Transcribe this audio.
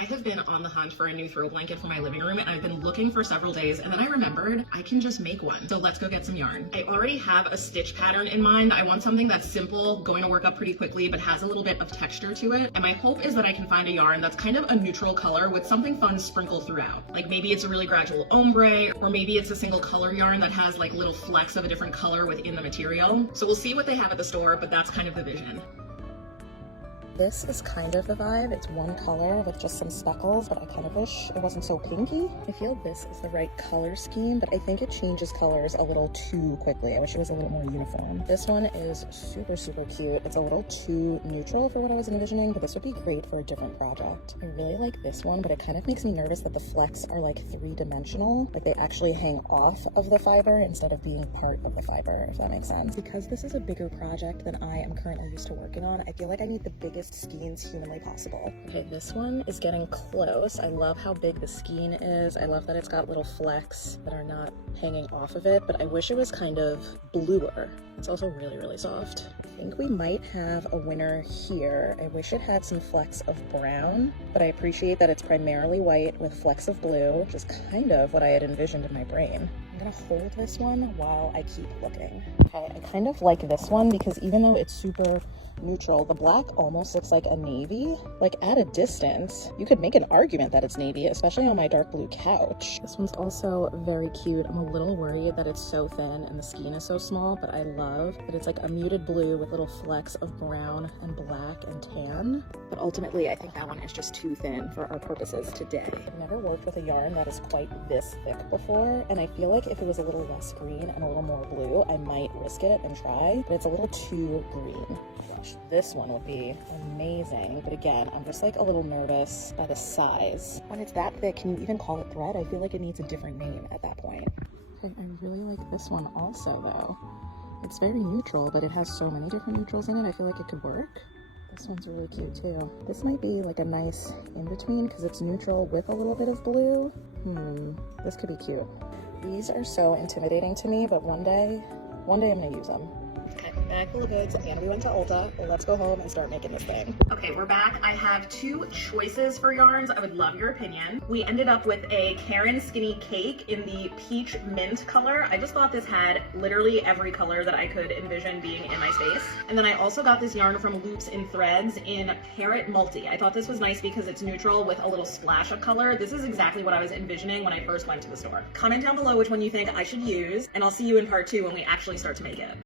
I have been on the hunt for a new throw blanket for my living room, and I've been looking for several days, and then I remembered I can just make one. So let's go get some yarn. I already have a stitch pattern in mind. I want something that's simple, going to work up pretty quickly, but has a little bit of texture to it. And my hope is that I can find a yarn that's kind of a neutral color with something fun sprinkled throughout. Like maybe it's a really gradual ombre, or maybe it's a single color yarn that has like little flecks of a different color within the material. So we'll see what they have at the store, but that's kind of the vision. This is kind of the vibe. It's one color with just some speckles, but I kind of wish it wasn't so pinky. I feel this is the right color scheme, but I think it changes colors a little too quickly. I wish it was a little more uniform. This one is super, super cute. It's a little too neutral for what I was envisioning, but this would be great for a different project. I really like this one, but it kind of makes me nervous that the flecks are like three-dimensional. Like they actually hang off of the fiber instead of being part of the fiber, if that makes sense. Because this is a bigger project than I am currently used to working on, I feel like I need the biggest skeins humanly possible. Okay, this one is getting close. I love how big the skein is. I love that it's got little flecks that are not hanging off of it, but I wish it was kind of bluer. It's also really, really soft. I think we might have a winner here. I wish it had some flecks of brown, but I appreciate that it's primarily white with flecks of blue, which is kind of what I had envisioned in my brain. I'm gonna hold this one while I keep looking. Okay, I kind of like this one because even though it's super neutral, the black almost looks like a navy. Like at a distance, you could make an argument that it's navy, especially on my dark blue couch. This one's also very cute. I'm a little worried that it's so thin and the skein is so small, but I love that it's like a muted blue with little flecks of brown and black and tan. But ultimately, I think that one is just too thin for our purposes today. I've never worked with a yarn that is quite this thick before, and I feel like if it was a little less green and a little more blue, I might risk it and try, but it's a little too green. Gosh, this one would be amazing, but again, I'm just like a little nervous by the size. When it's that thick, can you even call it thread? I feel like it needs a different name at that point. Okay, I really like this one also though. It's very neutral, but it has so many different neutrals in it, I feel like it could work. This one's really cute too. This might be like a nice in-between because it's neutral with a little bit of blue. This could be cute. These are so intimidating to me, but one day I'm gonna use them. Okay, bag full of goods, and we went to Ulta. Let's go home and start making this thing. Okay, we're back. I have two choices for yarns. I would love your opinion. We ended up with a Karen Skinny Cake in the peach mint color. I just thought this had literally every color that I could envision being in my space. And then I also got this yarn from Loops in Threads in Parrot Multi. I thought this was nice because it's neutral with a little splash of color. This is exactly what I was envisioning when I first went to the store. Comment down below which one you think I should use, and I'll see you in part 2 when we actually start to make it.